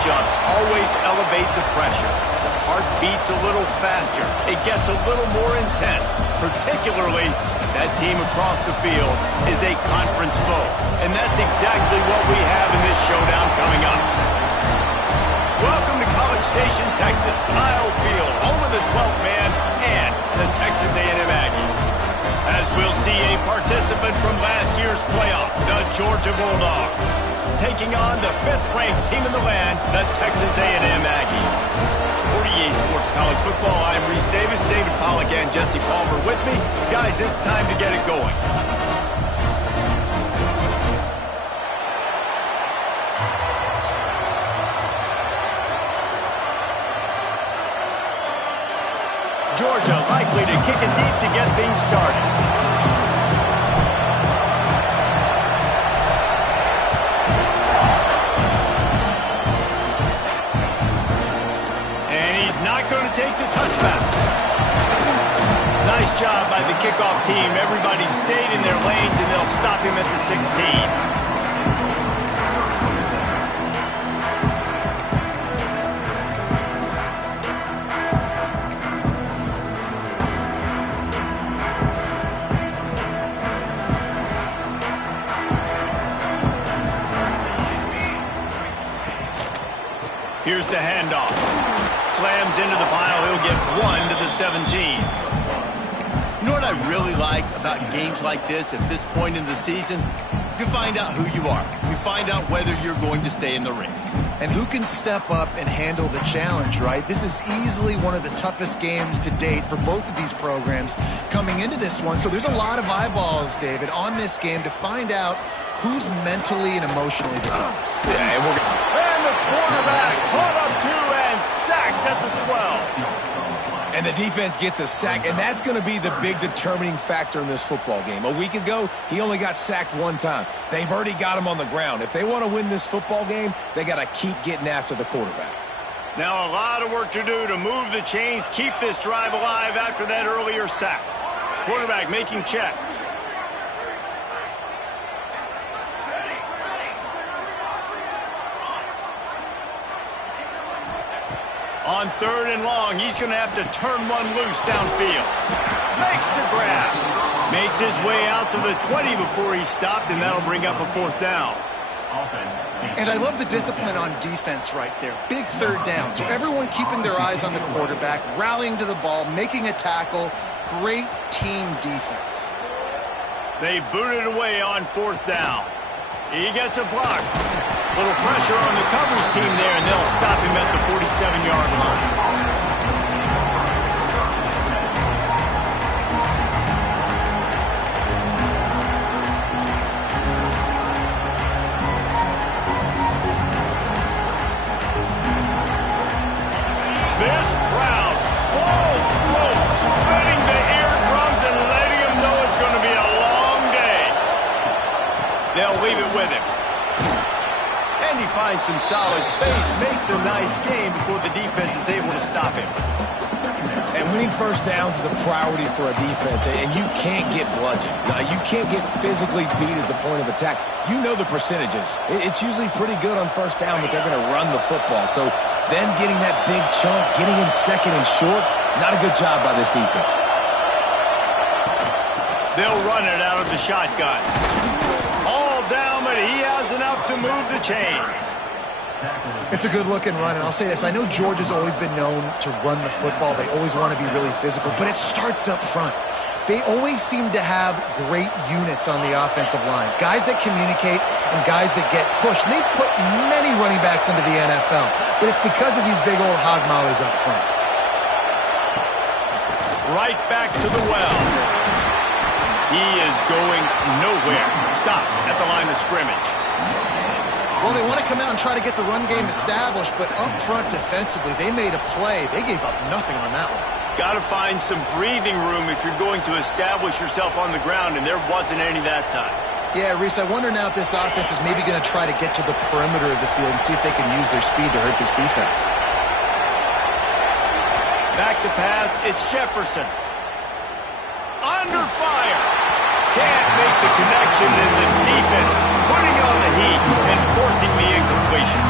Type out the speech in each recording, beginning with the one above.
matchups always elevate the pressure. The heart beats a little faster. It gets a little more intense, particularly that team across the field is a conference foe. And that's exactly what we have in this showdown coming up. Welcome to College Station, Texas, Kyle Field, home of the 12th man and the Texas A&M Aggies. As we'll see a participant from last year's playoff, the Georgia Bulldogs, taking on the 5th-ranked team in the land, the Texas A&M Aggies. For EA Sports College Football, I'm Reese Davis, David Pollack, and Jesse Palmer with me. Guys, it's time to get it going. Georgia likely to kick it deep to get things started. And he's not going to take the touchback. Nice job by the kickoff team. Everybody stayed in their lanes, and they'll stop him at the 16. Here's the handoff. Slams into the pile. He'll get 1 to the 17. You know what I really like about games like this at this point in the season? You find out who you are. You find out whether you're going to stay in the race. And who can step up and handle the challenge, right? This is easily one of the toughest games to date for both of these programs coming into this one. So there's a lot of eyeballs, David, on this game to find out who's mentally and emotionally the toughest. Yeah, and the quarterback caught up 2 and sacked at the 12. And the defense gets a sack, and that's going to be the big determining factor in this football game. A week ago, he only got sacked 1 time. They've already got him on the ground. If they want to win this football game, they got to keep getting after the quarterback. Now a lot of work to do to move the chains, keep this drive alive after that earlier sack. Quarterback making checks. On 3rd and long, he's going to have to turn one loose downfield. Makes the grab. Makes his way out to the 20 before he stopped, and that'll bring up a 4th down. And I love the discipline on defense right there. Big 3rd down. So everyone keeping their eyes on the quarterback, rallying to the ball, making a tackle. Great team defense. They booted away on 4th down. He gets a block. Little pressure on the coverage team there, and they'll stop him at the 47-yard line. This crowd, full throat, spreading the eardrums and letting him know it's going to be a long day. They'll leave it with him. And he finds some solid space, makes a nice game before the defense is able to stop him. And winning 1st downs is a priority for a defense, and you can't get bludgeoned. You can't get physically beat at the point of attack. You know the percentages. It's usually pretty good on 1st down that they're going to run the football. So them getting that big chunk, getting in 2nd and short, not a good job by this defense. They'll run it out of the shotgun. All down, but he has enough to move the chains. It's a good-looking run, and I'll say this. I know Georgia's always been known to run the football. They always want to be really physical, but it starts up front. They always seem to have great units on the offensive line, guys that communicate and guys that get pushed. And they put many running backs into the NFL, but it's because of these big old hog mollies up front. Right back to the well. He is going nowhere. Stop at the line of scrimmage. Well, they want to come out and try to get the run game established, but up front defensively, they made a play. They gave up nothing on that one. Got to find some breathing room if you're going to establish yourself on the ground, and there wasn't any that time. Yeah, Reese, I wonder now if this offense is maybe going to try to get to the perimeter of the field and see if they can use their speed to hurt this defense. Back to pass, it's Jefferson. Under fire. Can't make the connection, and the defense putting on the heat and forcing the incompletion.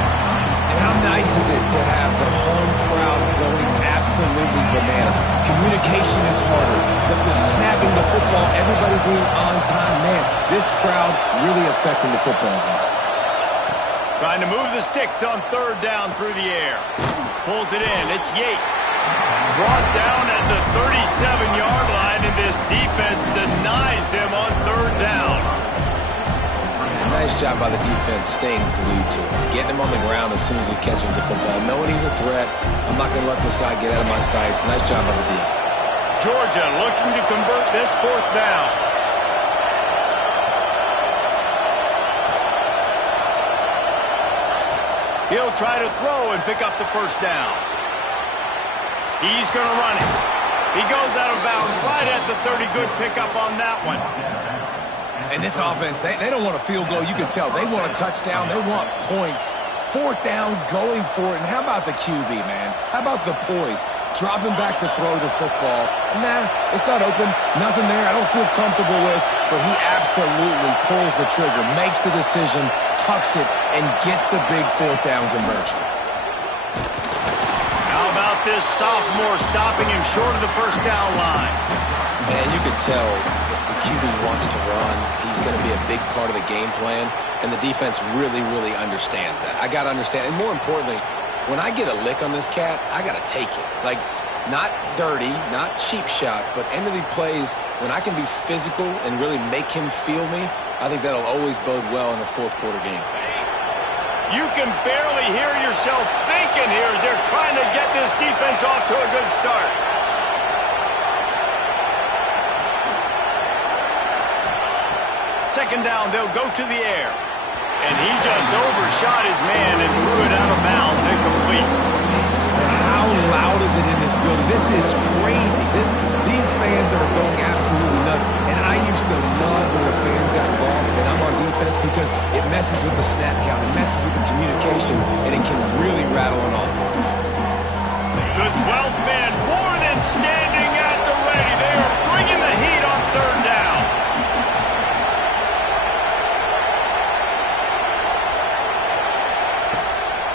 And how nice is it to have the home crowd going absolutely bananas? Communication is harder. The snapping the football, everybody being on time. Man, this crowd really affecting the football game. Trying to move the sticks on third down through the air. Pulls it in. It's Yates. Brought down at the 37-yard line, and this defense denies them on third down. Nice job by the defense staying glued to him. Getting him on the ground as soon as he catches the football. Knowing he's a threat. I'm not going to let this guy get out of my sights. Nice job by the D. Georgia looking to convert this fourth down. He'll try to throw and pick up the first down. He's going to run it. He goes out of bounds right at the 30. Good pickup on that one. And this offense, they don't want a field goal. You can tell. They want a touchdown. They want points. Fourth down, going for it. And how about the QB, man? How about the poise? Dropping back to throw the football. Nah, it's not open. Nothing there I don't feel comfortable with. But he absolutely pulls the trigger, makes the decision, tucks it, and gets the big fourth down conversion. How about this sophomore stopping him short of the first down line? Man, you could tell the QB wants to run. He's going to be a big part of the game plan, and the defense really, really understands that. I got to understand, and more importantly, when I get a lick on this cat, I got to take it. Like, not dirty, not cheap shots, but end of the plays, when I can be physical and really make him feel me, I think that'll always bode well in a fourth quarter game. You can barely hear yourself thinking here as they're trying to get this defense off to a good start. Second down, they'll go to the air. And he just overshot his man and threw it out of bounds, incomplete. And how loud is it in this building? This is crazy. These fans are going absolutely nuts. And I used to love when the fans got involved and I'm on defense because it messes with the snap count, it messes with the communication, and it can really rattle an offense. The 12th man more than standing at the ready. They are bringing the heat on third down.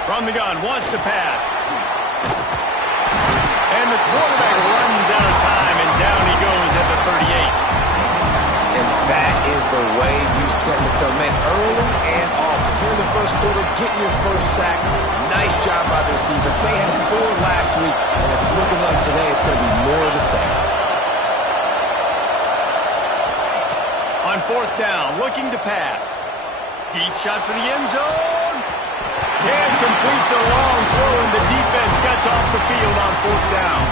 From the gun, wants to pass. And the quarterback runs out of time, and down he goes at the 38. And that is the way you set the tone. Man, early and often. Here in the first quarter, getting your first sack. Nice job by this defense. They had 4 last week, and it's looking like today it's going to be more of the same. On fourth down, looking to pass. Deep shot for the end zone. Can't complete the long throw, and the defense gets off the field on fourth down.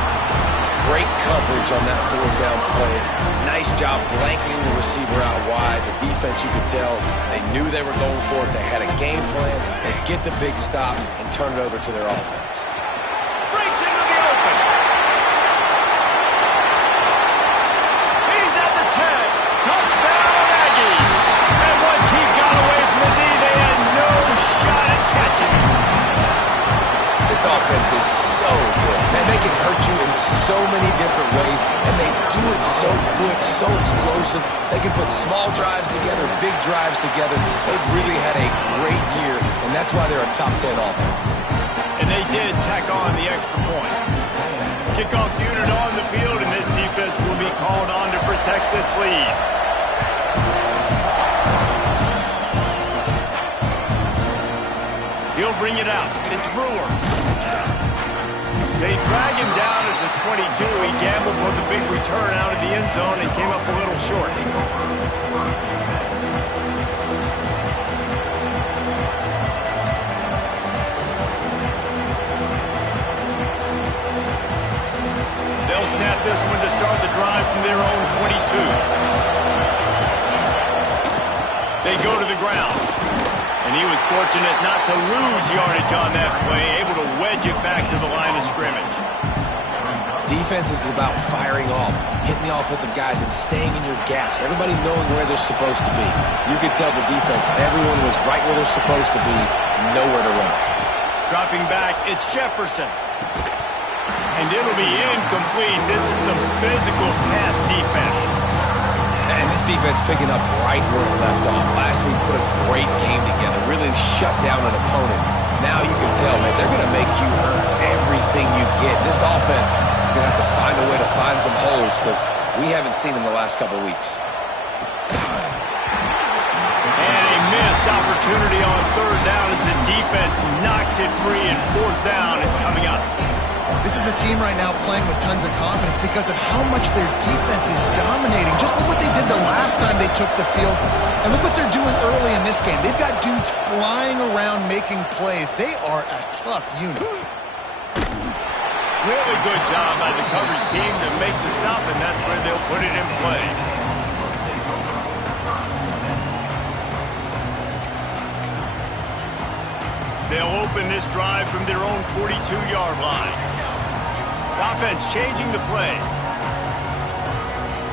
Great coverage on that fourth down play. Nice job blanketing the receiver out wide. The defense, you could tell, they knew they were going for it. They had a game plan. They get the big stop and turn it over to their offense. Breaks into the open. He's at the 10. Touchdown, Aggies. And once he got away from the knee, they had no shot at catching him. This offense is so good. Man, they can hurt you in so many different ways, and they do it so quick, so explosive. They can put small drives together, big drives together. They've really had a great year, and that's why they're a top 10 offense. And they did tack on the extra point. Kickoff unit on the field, and this defense will be called on to protect this lead. He'll bring it out. It's Brewer. They drag him down at the 22. He gambled for the big return out of the end zone and came up a little short. They'll snap this one to start the drive from their own 22. They go to the ground. And he was fortunate not to lose yardage on that play, able to wedge it back to the line of scrimmage. Defense is about firing off, hitting the offensive guys and staying in your gaps. Everybody knowing where they're supposed to be. You could tell the defense, everyone was right where they're supposed to be, nowhere to run. Dropping back, it's Jefferson. And it'll be incomplete. This is some physical pass defense. And this defense picking up right where it left off. Last week put a great game together. Really shut down an opponent. Now you can tell, man, they're going to make you earn everything you get. This offense is going to have to find a way to find some holes because we haven't seen them the last couple weeks. And a missed opportunity on third down as the defense knocks it free, and fourth down is coming up. This is a team right now playing with tons of confidence because of how much their defense is dominating. Just look what they did the last time they took the field, and look what they're doing early in this game. They've got dudes flying around making plays. They are a tough unit. Really good job by the coverage team to make the stop, and that's where they'll put it in play. They'll open this drive from their own 42-yard line. Offense changing the play.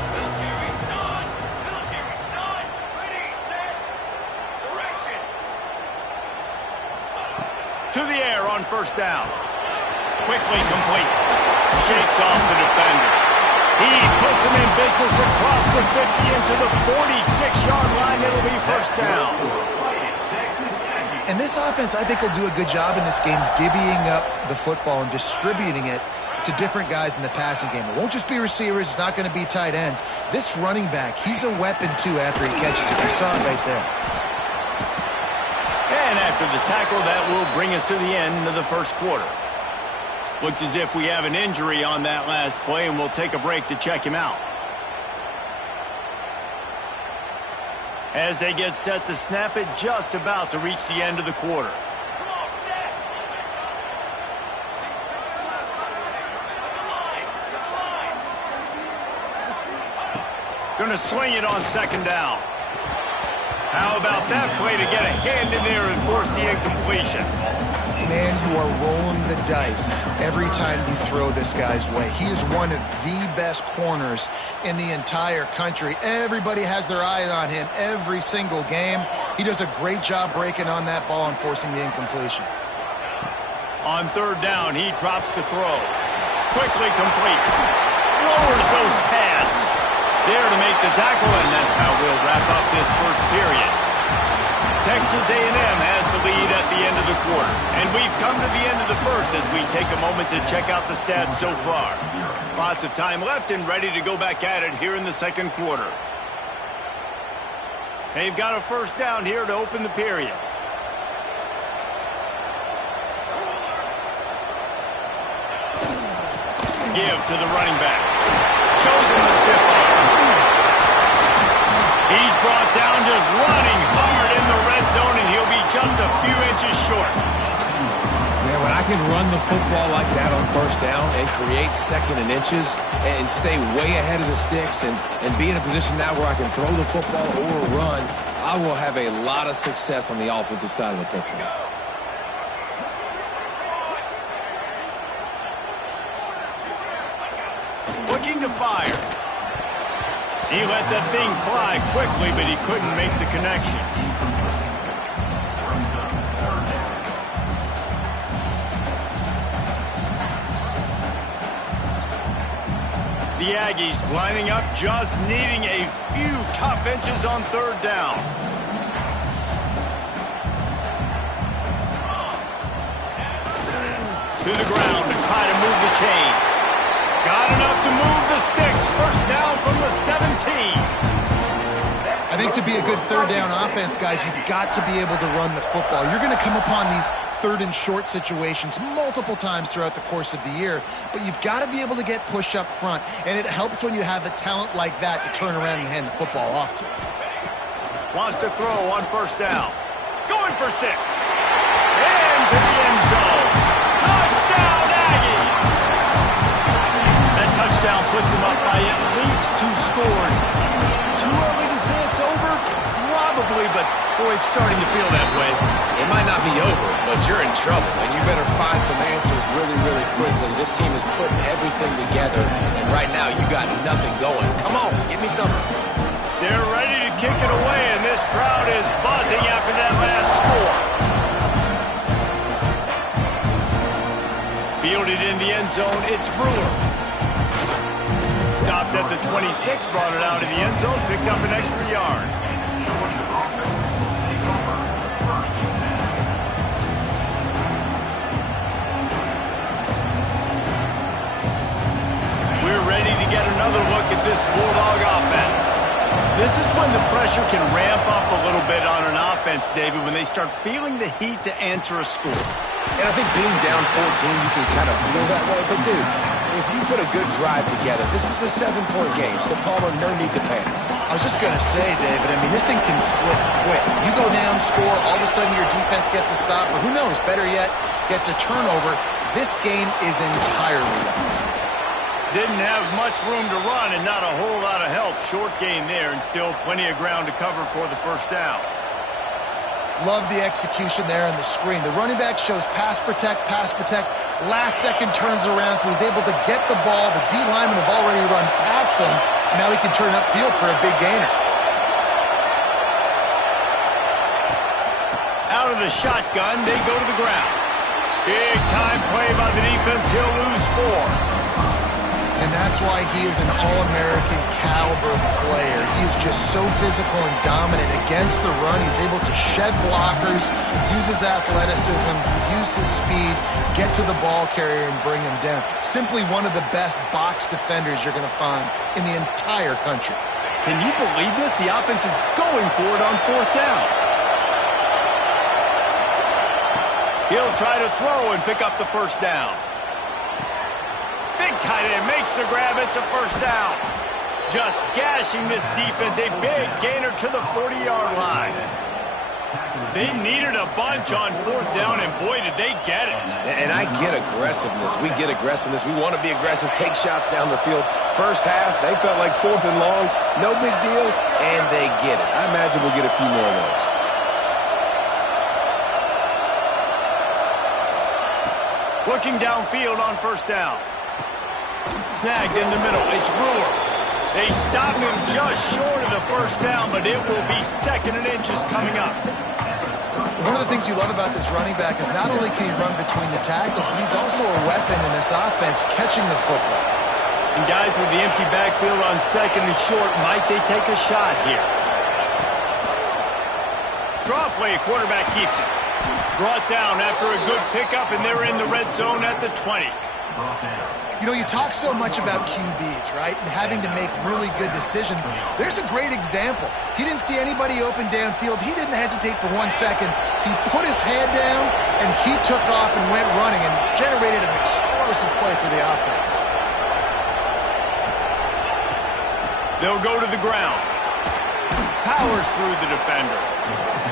Military stun. Ready, set, direction. To the air on first down. Quickly complete. Shakes off the defender. He puts him in business across the 50 into the 46-yard line. It'll be first down. And this offense, I think, will do a good job in this game divvying up the football and distributing it to different guys in the passing game. It won't just be receivers. It's not going to be tight ends. This running back, he's a weapon, too, after he catches it. You saw it right there. And after the tackle, that will bring us to the end of the first quarter. Looks as if we have an injury on that last play, and we'll take a break to check him out. As they get set to snap it, just about to reach the end of the quarter. Going to swing it on second down. How about that play to get a hand in there and force the incompletion? Man, you are rolling the dice every time you throw this guy's way. He is one of the best corners in the entire country. Everybody has their eye on him every single game. He does a great job breaking on that ball and forcing the incompletion. On third down, he drops to throw. Quickly complete. Lowers those pads. There to make the tackle, and that's how we'll wrap up this first period. Texas A&M has the lead at the end of the quarter. And we've come to the end of the first as we take a moment to check out the stats so far. Lots of time left and ready to go back at it here in the second quarter. They've got a first down here to open the period. Give to the running back. Shows him the stiff arm. He's brought down just running hard in the red zone, and he'll be just a few inches short. Man, when I can run the football like that on first down and create second and inches and stay way ahead of the sticks and be in a position now where I can throw the football or run, I will have a lot of success on the offensive side of the football. Looking to fire. He let that thing fly quickly, but he couldn't make the connection. The Aggies lining up, just needing a few tough inches on third down. To the ground to try to move the chains. Got enough to move the sticks. First down from the 17. I think to be a good third down offense, guys, you've got to be able to run the football. You're going to come upon these third and short situations multiple times throughout the course of the year, but you've got to be able to get push up front, and it helps when you have a talent like that to turn around and hand the football off to. Wants to throw on first down. Going for 6. And to the end zone. Touchdown, Aggie! That touchdown puts them up by at least 2 scores. Too early to say it's over? Probably, but boy, it's starting to feel that way. It might not be over, but you're in trouble, and you better find some answers really, really quickly. This team is putting everything together, and right now you got nothing going. Come on, give me something. They're ready to kick it away, and this crowd is buzzing after that last score. Fielded in the end zone, it's Brewer. Stopped at the 26, brought it out of the end zone, picked up an extra yard. when the pressure can ramp up a little bit on an offense, David, when they start feeling the heat to answer a score. And I think being down 14, you can kind of feel that way. But, dude, if you put a good drive together, this is a 7-point game, so Palmer, no need to panic. I was just going to say, David, I mean, this thing can flip quick. You go down, score, all of a sudden your defense gets a stop, or who knows, better yet, gets a turnover. This game is entirely different. Didn't have much room to run and not a whole lot of help. Short gain there and still plenty of ground to cover for the first down. Love the execution there on the screen. The running back shows pass protect. Last second turns around, so he's able to get the ball. The D linemen have already run past him, and now he can turn upfield for a big gainer. Out of the shotgun, they go to the ground. Big time play by the defense. He'll lose 4. And that's why he is an All-American caliber player. He is just so physical and dominant against the run. He's able to shed blockers, use his athleticism, use his speed, get to the ball carrier and bring him down. Simply one of the best box defenders you're going to find in the entire country. Can you believe this? The offense is going for it on 4th down. He'll try to throw and pick up the first down. Big tight end makes the grab. It's a first down. Just gashing this defense. A big gainer to the 40-yard line. They needed a bunch on 4th down, and boy, did they get it. And I get aggressiveness. We get aggressiveness. We want to be aggressive, take shots down the field. First half, they felt like 4th and long. No big deal, and they get it. I imagine we'll get a few more of those. Looking downfield on first down. Snagged in the middle. It's Brewer. They stop him just short of the first down, but it will be 2nd and inches coming up. One of the things you love about this running back is not only can he run between the tackles, but he's also a weapon in this offense catching the football. And guys, with the empty backfield on 2nd and short, might they take a shot here? Draw play, quarterback keeps it. Brought down after a good pickup, and they're in the red zone at the 20. You know, you talk so much about QBs, right? And having to make really good decisions. There's a great example. He didn't see anybody open downfield. He didn't hesitate for 1 second. He put his head down, and he took off and went running and generated an explosive play for the offense. They'll go to the ground. Powers through the defender.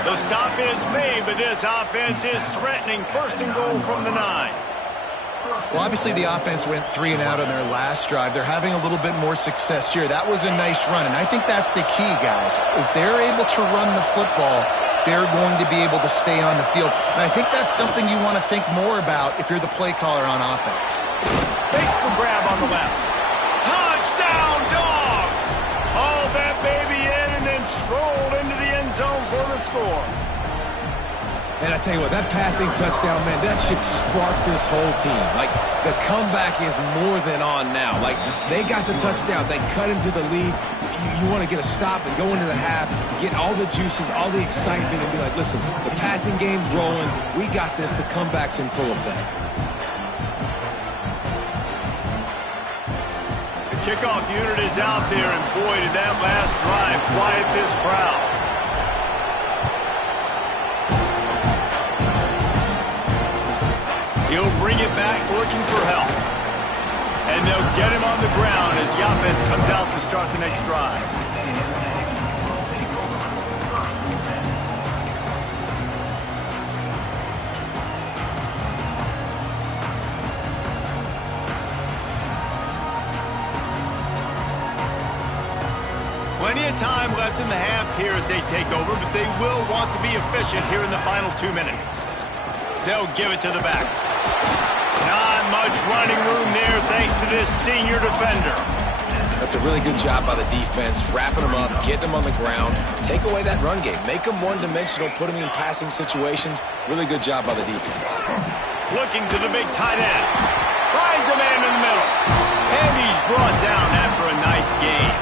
The stop is made, but this offense is threatening. 1st and goal from the 9. Well, obviously the offense went 3 and out on their last drive. They're having a little bit more success here. That was a nice run, and I think that's the key, guys. If they're able to run the football, they're going to be able to stay on the field. And I think that's something you want to think more about if you're the play caller on offense. Makes the grab on the left. Touchdown, Dogs! Hauled that baby in and then strolled into the end zone for the score. And I tell you what, that passing touchdown, man, that should spark this whole team. Like, the comeback is more than on now. Like, they got the touchdown. They cut into the lead. You want to get a stop and go into the half, get all the juices, all the excitement, and be like, listen, the passing game's rolling. We got this. The comeback's in full effect. The kickoff unit is out there, and boy, did that last drive quiet this crowd. He'll bring it back looking for help. And they'll get him on the ground as the offense comes out to start the next drive. Plenty of time left in the half here as they take over, but they will want to be efficient here in the final 2 minutes. They'll give it to the back. Not much running room there thanks to this senior defender. That's a really good job by the defense, wrapping them up, getting them on the ground, take away that run game, make them one-dimensional, put them in passing situations. Really good job by the defense. Looking to the big tight end. Finds a man in the middle. And he's brought down after a nice gain.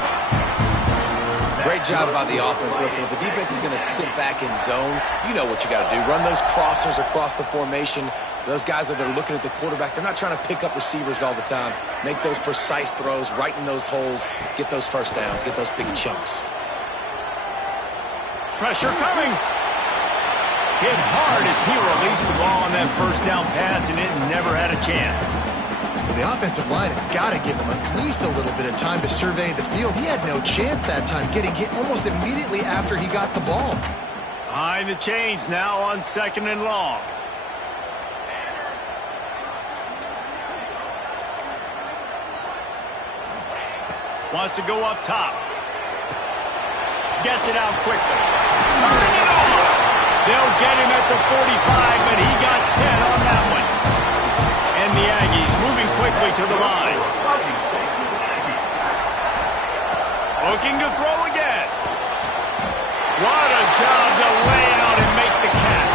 Great job by the offense. Listen, if the defense is going to sit back in zone, you know what you got to do. Run those crossers across the formation. Those guys that are looking at the quarterback, they're not trying to pick up receivers all the time. Make those precise throws, right in those holes, get those first downs, get those big chunks. Pressure coming. Hit hard as he released the ball on that first down pass, and it never had a chance. Well, the offensive line has got to give him at least a little bit of time to survey the field. He had no chance that time, getting hit almost immediately after he got the ball. Behind the chains now on 2nd and long. Wants to go up top. Gets it out quickly. Turning it on. They'll get him at the 45, but he got 10 on that one. And the Aggies moving quickly to the line. Looking to throw again. What a job to lay out and make the catch.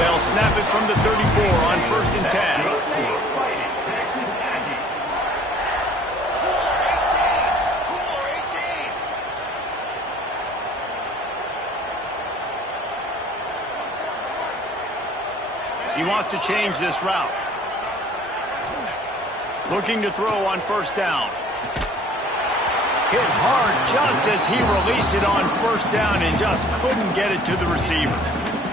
They'll snap it from the 34 on 1st and 10. He wants to change this route. Looking to throw on 1st down. Hit hard just as he released it on 1st down and just couldn't get it to the receiver.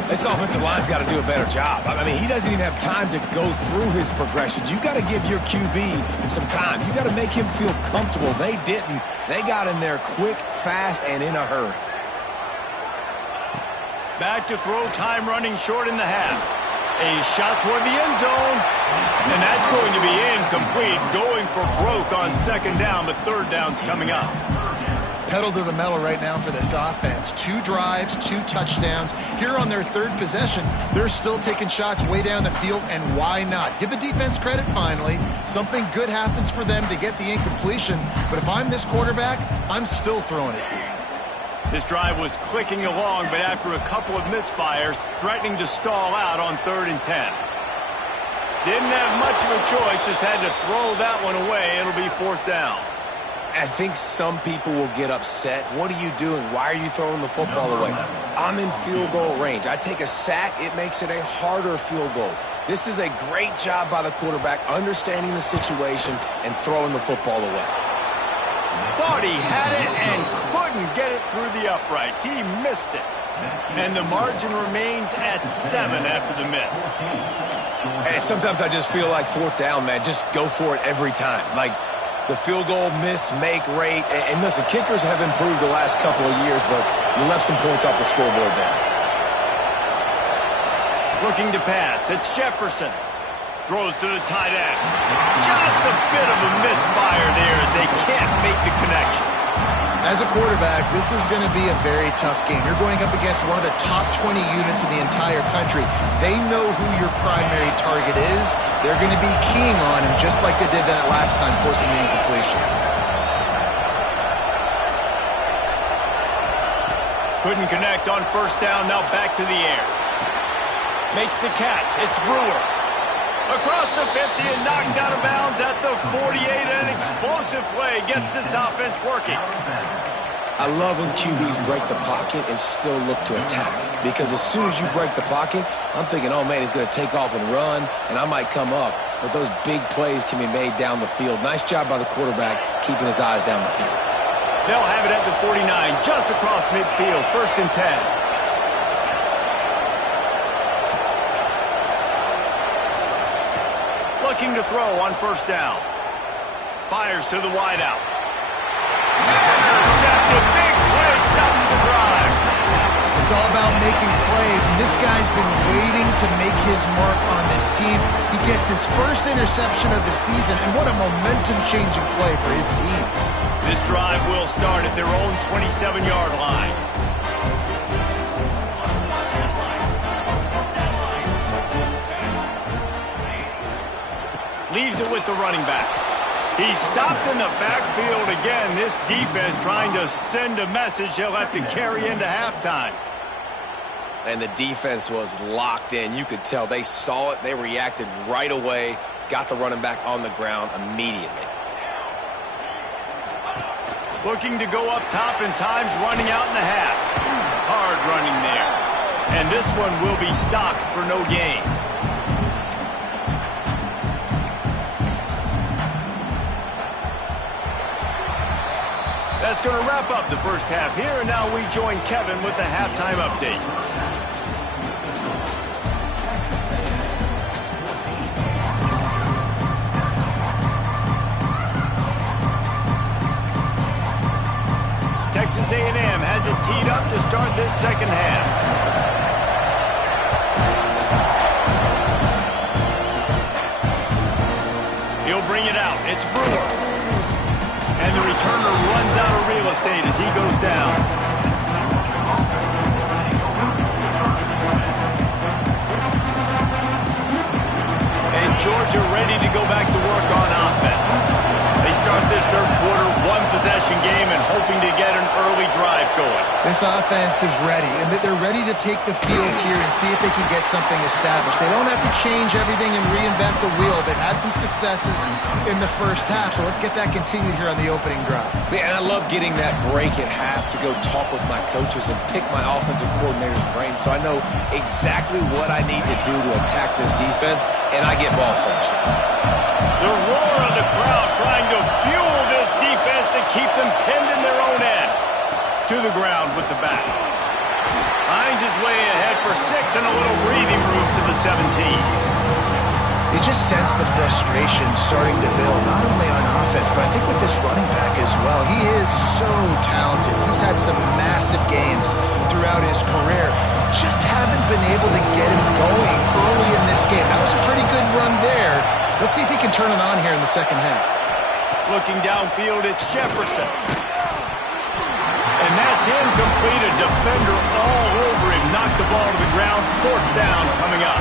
This offensive line's got to do a better job. I mean, he doesn't even have time to go through his progressions. You got to give your QB some time. You got to make him feel comfortable. They didn't. They got in there quick, fast, and in a hurry. Back to throw, time running short in the half. A shot toward the end zone, and that's going to be incomplete. Going for broke on 2nd down, but 3rd down's coming up. Pedal to the metal right now for this offense. 2 drives, 2 touchdowns. Here on their 3rd possession, they're still taking shots way down the field, and why not? Give the defense credit finally. Something good happens for them to get the incompletion, but if I'm this quarterback, I'm still throwing it. This drive was clicking along, but after a couple of misfires, threatening to stall out on 3rd and 10. Didn't have much of a choice, just had to throw that one away. It'll be 4th down. I think some people will get upset. What are you doing? Why are you throwing the football away? I'm in field goal range. I take a sack, it makes it a harder field goal. This is a great job by the quarterback, understanding the situation and throwing the football away. Thought he had it and couldn't get it through the uprights. He missed it. And the margin remains at 7 after the miss. Hey, sometimes I just feel like 4th down, man. Just go for it every time. Like the field goal miss, make rate. And listen, kickers have improved the last couple of years, but you left some points off the scoreboard there. Looking to pass. It's Jefferson. Throws to the tight end. Just a bit of a misfire there as they can't make the connection. As a quarterback, this is going to be a very tough game. You're going up against one of the top 20 units in the entire country. They know who your primary target is. They're going to be keying on him just like they did that last time, forcing the incompletion. Couldn't connect on 1st down, now back to the air. Makes the catch. It's Brewer. Across the 50 and knocked out of bounds at the 48. An explosive play gets this offense working. I love when QBs break the pocket and still look to attack. Because as soon as you break the pocket, I'm thinking, oh man, he's going to take off and run, and I might come up. But those big plays can be made down the field. Nice job by the quarterback keeping his eyes down the field. They'll have it at the 49, just across midfield, 1st and 10. Looking to throw on 1st down. Fires to the wideout. Intercepted. Big play. Stops the drive. It's all about making plays, and this guy's been waiting to make his mark on this team. He gets his first interception of the season, and what a momentum-changing play for his team. This drive will start at their own 27-yard line. Leaves it with the running back. He's stopped in the backfield again. This defense trying to send a message he'll have to carry into halftime. And the defense was locked in. You could tell they saw it. They reacted right away. Got the running back on the ground immediately. Looking to go up top, and time's running out in the half. Hard running there. And this one will be stopped for no gain. That's going to wrap up the first half here, and now we join Kevin with the halftime update. Texas A&M has it teed up to start this second half. He'll bring it out. It's Brewer. And the returner runs out of real estate as he goes down. And Georgia ready to go back to work on offense. They start this third quarter one-possession game and hoping to get an early drive going. This offense is ready, and they're ready to take the field here and see if they can get something established. They don't have to change everything and reinvent the wheel. They've had some successes in the first half, so let's get that continued here on the opening drive. Yeah, and I love getting that break at half to go talk with my coaches and pick my offensive coordinator's brain so I know exactly what I need to do to attack this defense, and I get ball first. The roar of the crowd trying to fuel this defense to keep them pinned in their own end. To the ground with the bat. Finds his way ahead for 6 and a little breathing room to the 17. You just sense the frustration starting to build, not only on offense, but I think with this running back as well. He is so talented. He's had some massive games throughout his career. Just haven't been able to get him going early in this game. That was a pretty good run there. Let's see if he can turn it on here in the second half. Looking downfield, it's Jefferson. And that's incomplete. A defender all over him. Knocked the ball to the ground. Fourth down coming up.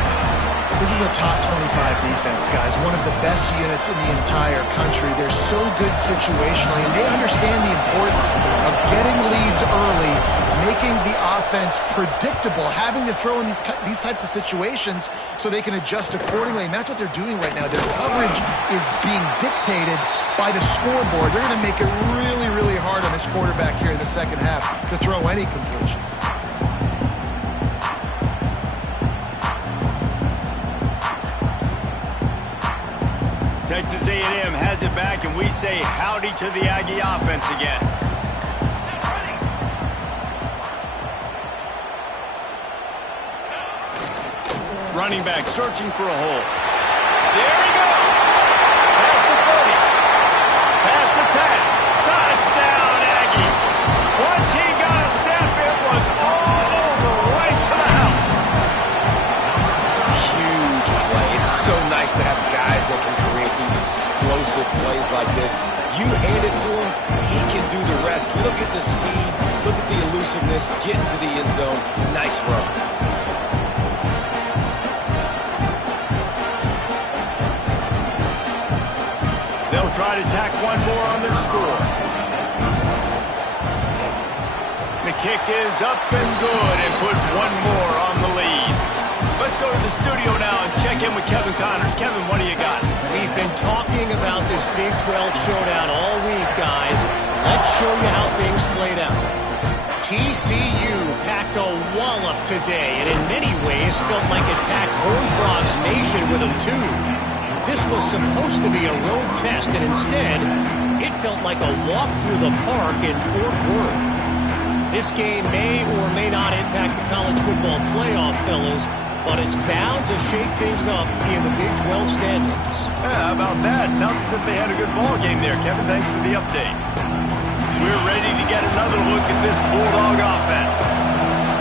This is a top 25 defense, guys. One of the best units in the entire country. They're so good situationally, and they understand the importance of getting leads early, making the offense predictable, having to throw in these types of situations so they can adjust accordingly. And that's what they're doing right now. Their coverage is being dictated by the scoreboard. They're going to make it really, really hard on this quarterback here in the second half to throw any completions. Texas A&M has it back, and we say howdy to the Aggie offense again. Running back searching for a hole. There he goes. Past the 30. Past the 10. Touchdown, Aggie. Once he got a step, it was all over, right to the house. Huge play. It's so nice to have guys that can create these explosive plays like this. You hand it to him, he can do the rest. Look at the speed. Look at the elusiveness. Get into the end zone. Nice run. They'll try to tack one more on their score. The kick is up and good and put one more on the lead. Let's go to the studio now and check in with Kevin Connors. Kevin, what do you got? We've been talking about this Big 12 showdown all week, guys. Let's show you how things played out. TCU packed a wallop today, and in many ways felt like it packed Horned Frogs Nation with them, too. This was supposed to be a road test, and instead, it felt like a walk through the park in Fort Worth. This game may or may not impact the college football playoff, fellas, but it's bound to shake things up in the Big 12 standings. Yeah, how about that? Sounds as if they had a good ball game there. Kevin, thanks for the update. We're ready to get another look at this Bulldog offense.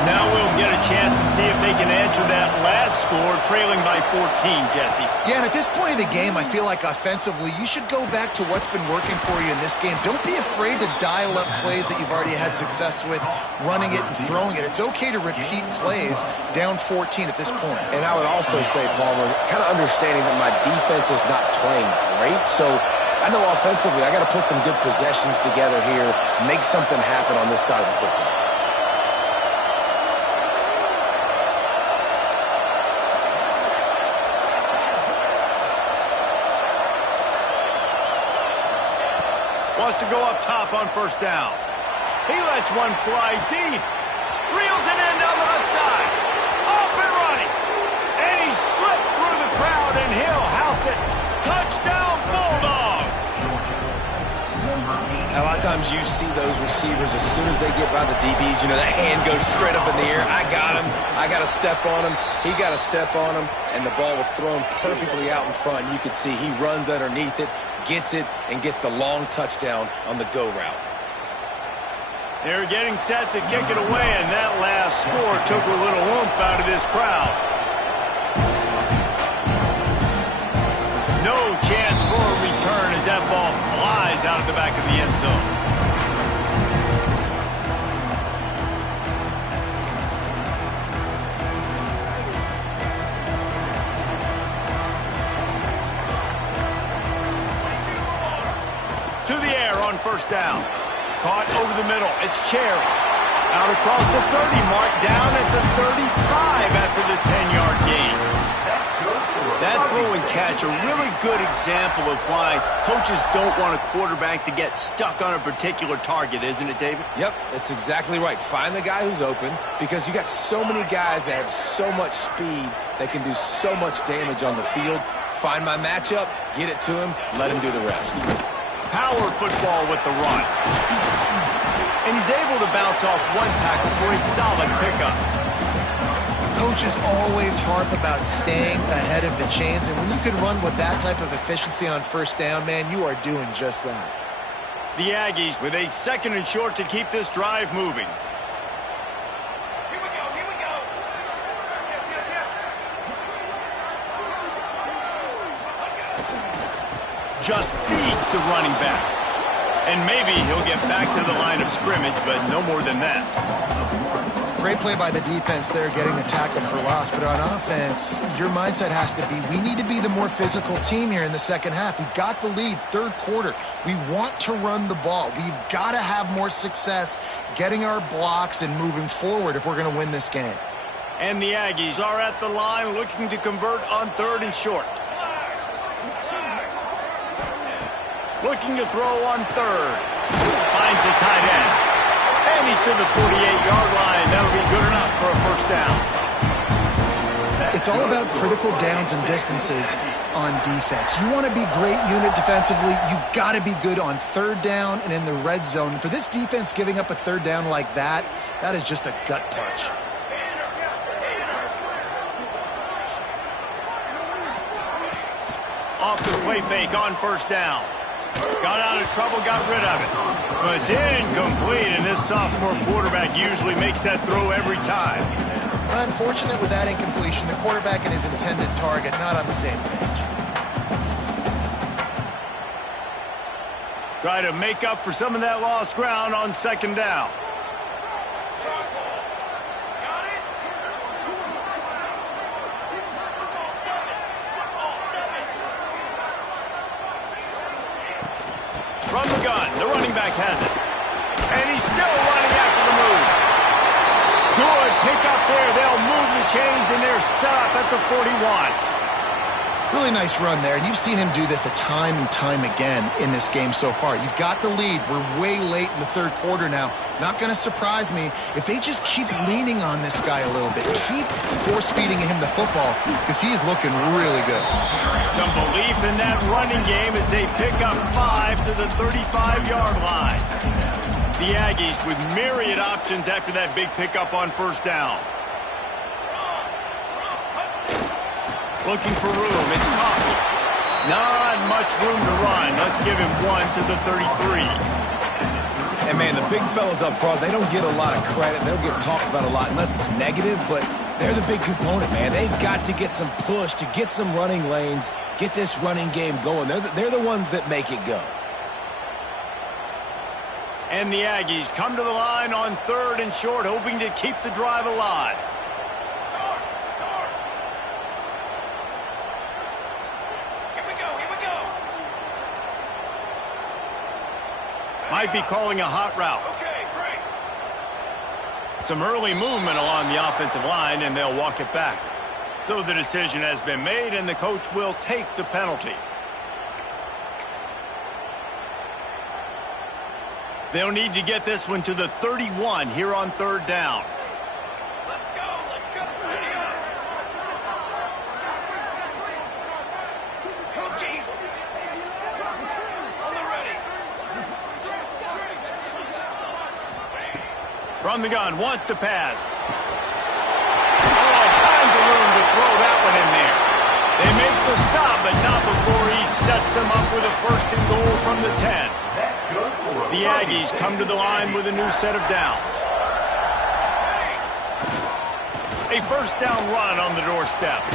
Now we'll get a chance to see if they can answer that last score, trailing by 14, Jesse. Yeah, and at this point of the game, I feel like offensively, you should go back to what's been working for you in this game. Don't be afraid to dial up plays that you've already had success with, running it and throwing it. It's okay to repeat plays down 14 at this point. And I would also say, Palmer, kind of understanding that my defense is not playing great, so I know offensively I got to put some good possessions together here, make something happen on this side of the football. Wants to go up top on first down. He lets one fly deep. Reels it in down the left side. Off and running. And he slipped through the crowd, and he'll house it. Touchdown, Bulldogs. Now, I'll sometimes you see those receivers as soon as they get by the DBs, you know, that hand goes straight up in the air. I got him. I got to step on him. He got to step on him. And the ball was thrown perfectly out in front. You could see he runs underneath it, gets it, and gets the long touchdown on the go route. They're getting set to kick it away, and that last score took a little oomph out of this crowd. No chance for a return as that ball flies out of the back of the end zone. To the air on first down. Caught over the middle. It's Cherry. Out across the 30 mark, down at the 35 after the 10-yard gain. That throw and catch, a really good example of why coaches don't want a quarterback to get stuck on a particular target, isn't it, David? Yep, that's exactly right. Find the guy who's open, because you got so many guys that have so much speed that can do so much damage on the field. Find my matchup, get it to him, let him do the rest. Power football with the run. And he's able to bounce off one tackle for a solid pickup. Coaches always harp about staying ahead of the chains, and when you can run with that type of efficiency on first down, man, you are doing just that. The Aggies with a second and short to keep this drive moving. Here we go, here we go. Just feeds the running back. And maybe he'll get back to the line of scrimmage, but no more than that. Great play by the defense there, getting the tackle for loss. But on offense, your mindset has to be, we need to be the more physical team here in the second half. We've got the lead, third quarter. We want to run the ball. We've got to have more success getting our blocks and moving forward if we're going to win this game. And the Aggies are at the line looking to convert on third and short. Looking to throw on third. Finds the tight end. And he's to the 48-yard line. That'll be good enough for a first down. It's all about critical downs and distances on defense. You want to be great unit defensively. You've got to be good on third down and in the red zone. For this defense giving up a third down like that, that is just a gut punch. Off the play fake on first down. Got out of trouble, got rid of it. But it's incomplete, and this sophomore quarterback usually makes that throw every time. Unfortunate with that incompletion. The quarterback and his intended target not on the same page. Try to make up for some of that lost ground on second down. From the gun, the running back has it. And he's still running after the move. Good pick up there. They'll move the chains, and they're set up at the 41. Really nice run there, and you've seen him do this a time and time again in this game so far. You've got the lead. We're way late in the third quarter now. Not going to surprise me if they just keep leaning on this guy a little bit. Keep force-feeding him the football because he's looking really good. Some belief in that running game as they pick up 5 to the 35-yard line. The Aggies with myriad options after that big pickup on first down. Looking for room. It's Coffee. Not much room to run. Let's give him 1 to the 33. And, man, the big fellas up front, they don't get a lot of credit. They don't get talked about a lot unless it's negative, but they're the big component, man. They've got to get some push to get some running lanes, get this running game going. They're the ones that make it go. And the Aggies come to the line on third and short, hoping to keep the drive alive. Might be calling a hot route. Okay, great. Some early movement along the offensive line, and they'll walk it back. So the decision has been made, and the coach will take the penalty. They'll need to get this one to the 31 here on third down. Let's go, let's go. Ready up. Cookie. On the ready. From the gun, wants to pass. All kinds of room to throw that one in there. They make the stop, but not before he sets them up with a first and goal from the 10. The Aggies come to the line with a new set of downs. A first down run on the doorstep.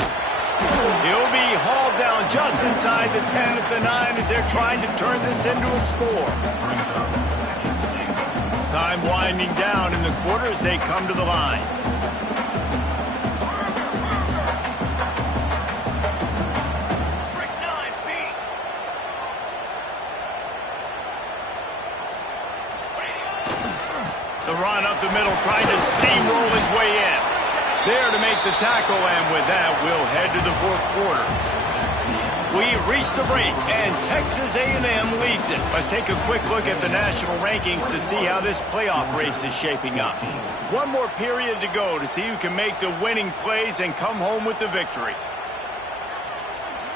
He'll be hauled down just inside the 10 at the 9 as they're trying to turn this into a score. Time winding down in the quarter as they come to the line. The run up the middle, trying to steamroll his way in. There to make the tackle, and with that, we'll head to the fourth quarter. We've reached the break, and Texas A&M leads it. Let's take a quick look at the national rankings to see how this playoff race is shaping up. One more period to go to see who can make the winning plays and come home with the victory.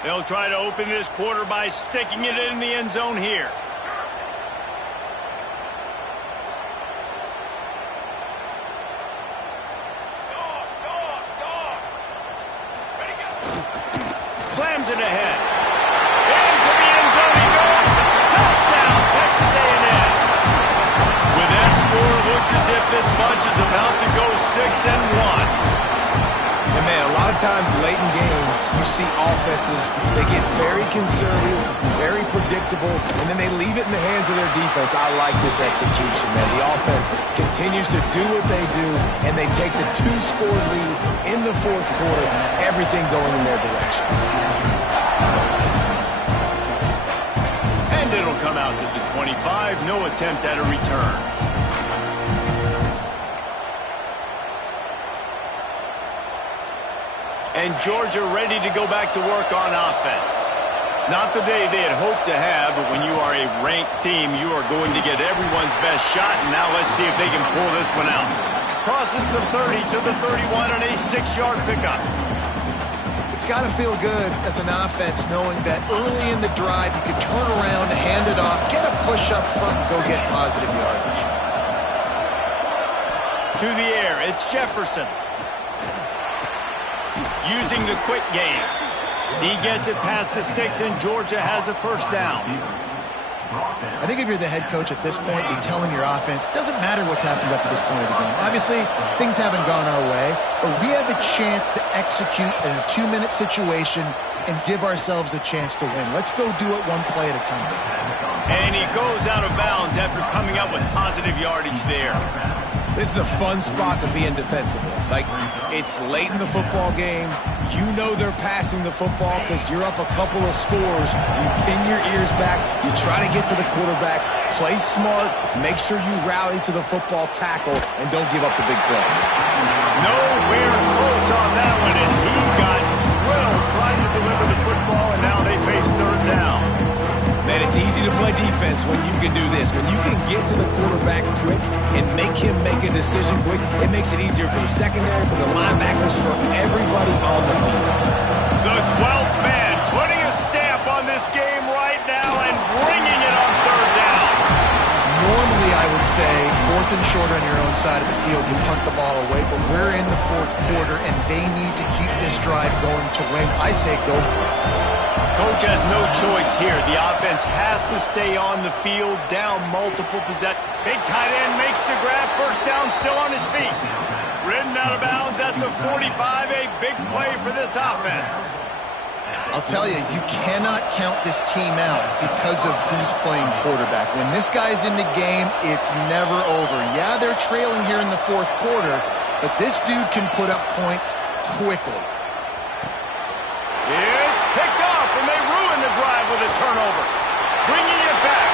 They'll try to open this quarter by sticking it in the end zone here. Slams it ahead. Into the end zone he goes. Touchdown, Texas A&M. With that score, it looks as if this bunch is about to go 6-1. And man, a lot of times late in games, you see offenses, they get very conservative, very predictable, and then they leave it in the hands of their defense. I like this execution, man. The offense continues to do what they do, and they take the 2-score lead in the fourth quarter, everything going in their direction. And it'll come out to the 25, no attempt at a return. And Georgia ready to go back to work on offense. Not the day they had hoped to have, but when you are a ranked team, you are going to get everyone's best shot, and now let's see if they can pull this one out. Crosses the 30 to the 31 and a 6-yard pickup. It's got to feel good as an offense knowing that early in the drive you can turn around, hand it off, get a push up front, and go get positive yardage. To the air, it's Jefferson. Using the quick game. He gets it past the sticks, and Georgia has a first down. I think if you're the head coach at this point, you're telling your offense, it doesn't matter what's happened up to this point of the game. Obviously, things haven't gone our way, but we have a chance to execute in a 2-minute situation and give ourselves a chance to win. Let's go do it one play at a time. And he goes out of bounds after coming up with positive yardage there. This is a fun spot to be in defensively. Like, it's late in the football game. You know they're passing the football because you're up a couple of scores. You pin your ears back. You try to get to the quarterback. Play smart. Make sure you rally to the football tackle and don't give up the big plays. Nowhere close on that one as he got drilled trying to deliver the football, and now they face third down. Man, it's easy to play defense when you can do this. When you can get to the quarterback quick and make him make a decision quick, it makes it easier for the secondary, for the linebackers, for everybody on the field. The 12th man putting a stamp on this game right now and bringing it on third down. Normally, I would say, fourth and short on your own side of the field, you punt the ball away, but we're in the fourth quarter, and they need to keep this drive going to win. I say go for it. Coach has no choice here. The offense has to stay on the field, down multiple possessions. Big tight end makes the grab. First down, still on his feet. Ridden out of bounds at the 45. A big play for this offense. I'll tell you, you cannot count this team out because of who's playing quarterback. When this guy's in the game, it's never over. Yeah, they're trailing here in the fourth quarter, but this dude can put up points quickly. It's picked off, and they ruin the drive with a turnover. Bringing it back.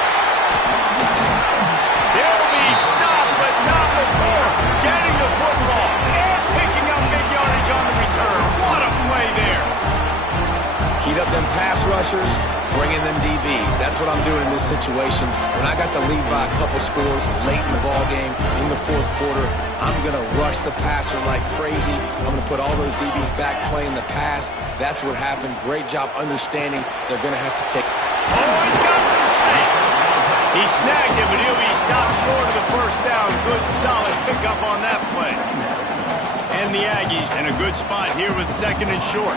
They'll be stopped, but not before getting the football and picking up big yardage on the return. What a play there. Heat up them pass rushers, bring in them DBs. That's what I'm doing in this situation. When I got the lead by a couple scores late in the ball game, in the fourth quarter, I'm going to rush the passer like crazy. I'm going to put all those DBs back playing the pass. That's what happened. Great job understanding they're going to have to take. Oh, he's got some space. He snagged him, but he'll be stopped short of the first down. Good, solid pickup on that play. And the Aggies in a good spot here with second and short.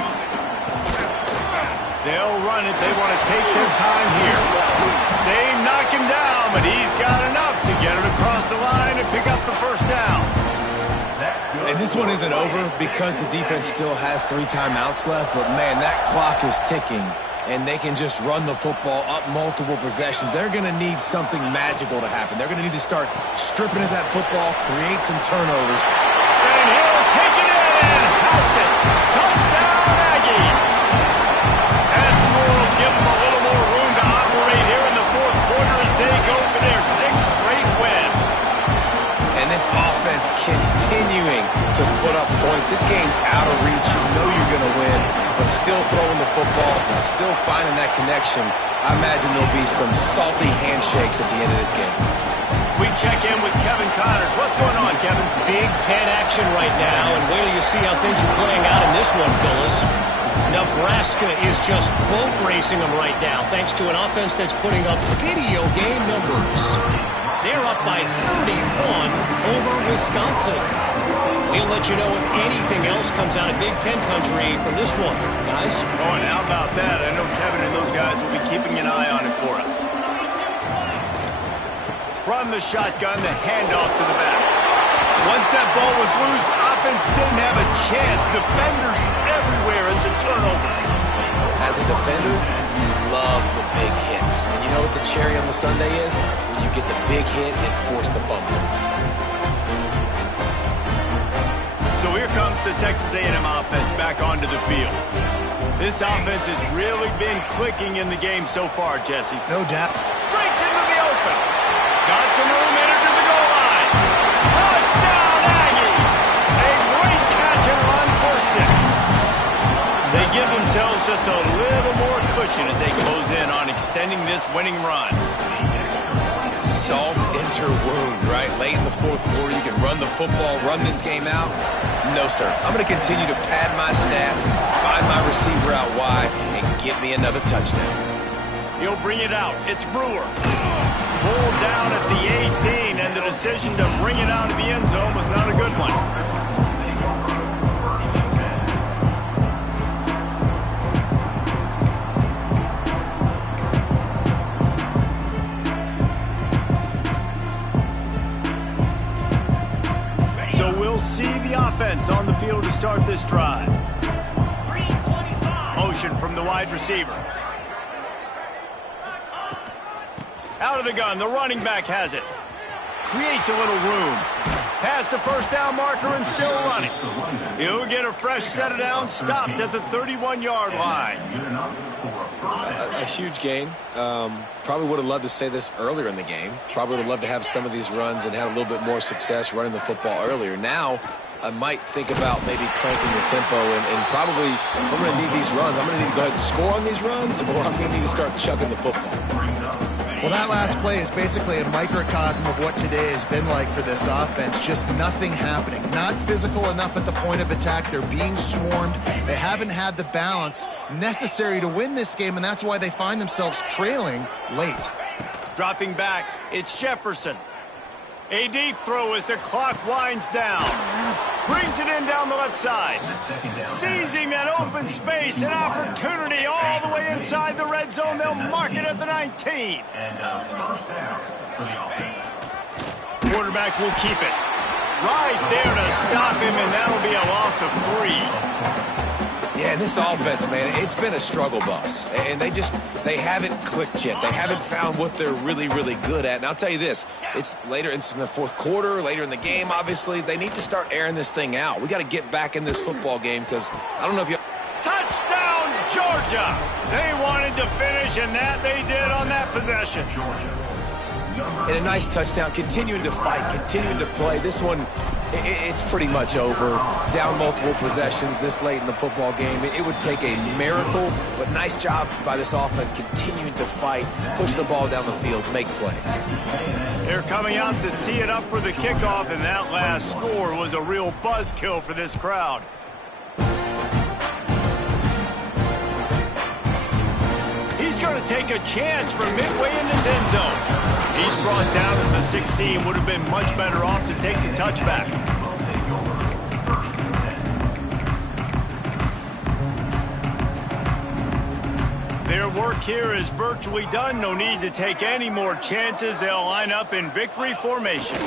They'll run it. They want to take their time here. They knock him down, but he's got enough to get it across the line and pick up the first down. And this one isn't over because the defense still has 3 timeouts left, but man, that clock is ticking, and they can just run the football up multiple possessions. They're going to need something magical to happen. They're going to need to start stripping at that football, create some turnovers. And he'll take it in and house it. Touchdown, Aggies. That score will give them a little more room to operate here in the fourth quarter as they go for their 6th straight win. And this offense continuing to put up points. This game's out of reach. You know you're going to win, but still throwing the football, still finding that connection. I imagine there'll be some salty handshakes at the end of this game. We check in with Kevin Connors. What's going on, Kevin? Big Ten action right now, and wait till you see how things are playing out in this one, Phyllis. Nebraska is just boat racing them right now, thanks to an offense that's putting up video game numbers. They're up by 31 over Wisconsin. We'll let you know if anything else comes out of Big Ten country from this one, guys. Oh, and how about that? I know Kevin and those guys will be keeping an eye on it for us. From the shotgun, the handoff to the back. Once that ball was loose, offense didn't have a chance. Defenders everywhere. It's a turnover. As a defender, you love the big hits. And you know what the cherry on the sundae is? When you get the big hit and force the fumble. So here comes the Texas A&M offense back onto the field. This offense has really been clicking in the game so far, Jesse. No doubt. Breaks into the open. Got some room entered to the goal line. Touchdown, Aggie! A great catch and run for 6. They give themselves just a little more cushion as they close in on extending this winning run. Salt into wound, right? Late in the fourth quarter, you can run the football, run this game out. No, sir. I'm going to continue to pad my stats, find my receiver out wide, and get me another touchdown. He'll bring it out. It's Brewer. Pulled down at the 18, and the decision to bring it out of the end zone was not a good one. So we'll see the offense on the field to start this drive. Motion from the wide receiver. Out of the gun, the running back has it. Creates a little room. Past the first down marker and still running. He'll get a fresh set of downs, stopped at the 31-yard line. A huge gain. Probably would have loved to say this earlier in the game. Probably would have loved to have some of these runs and had a little bit more success running the football earlier. Now, I might think about maybe cranking the tempo and probably, if I'm going to need these runs, I'm going to need to go ahead and score on these runs, or I'm going to need to start chucking the football. Well, that last play is basically a microcosm of what today has been like for this offense. Just nothing happening. Not physical enough at the point of attack. They're being swarmed. They haven't had the balance necessary to win this game, and that's why they find themselves trailing late. Dropping back, it's Jefferson. A deep throw as the clock winds down. Brings it in down the left side. Seizing that open space, an opportunity all the way inside the red zone. They'll mark it at the 19. Quarterback will keep it. Right there to stop him, and that'll be a loss of 3. Yeah, and this offense, man, it's been a struggle bus. And they haven't clicked yet. They haven't found what they're really, really good at. And I'll tell you this, it's later in the fourth quarter, later in the game, obviously. They need to start airing this thing out. We got to get back in this football game because I don't know if you... Touchdown, Georgia! They wanted to finish, and that they did on that possession. And a nice touchdown, continuing to fight, continuing to play. This one, it's pretty much over. Down multiple possessions this late in the football game. It would take a miracle, but nice job by this offense continuing to fight, push the ball down the field, make plays. They're coming out to tee it up for the kickoff, and that last score was a real buzzkill for this crowd. He's He's going to take a chance from midway in his end zone. He's brought down at the 16. Would have been much better off to take the touchback. Their work here is virtually done. No need to take any more chances. They'll line up in victory formation.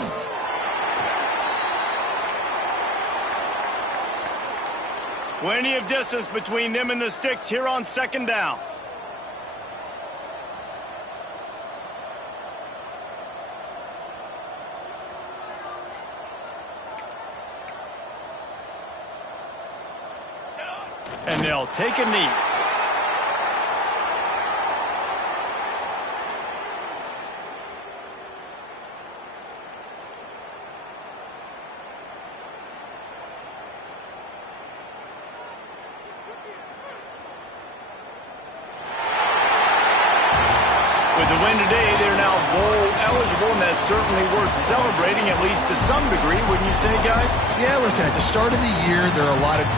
Plenty of distance between them and the sticks here on second down. And they'll take a knee. With the win today, they're now bowl eligible, and that's certainly worth celebrating, at least to some degree, wouldn't you say, guys? Yeah, listen, at the start of the year, there are a lot of goals.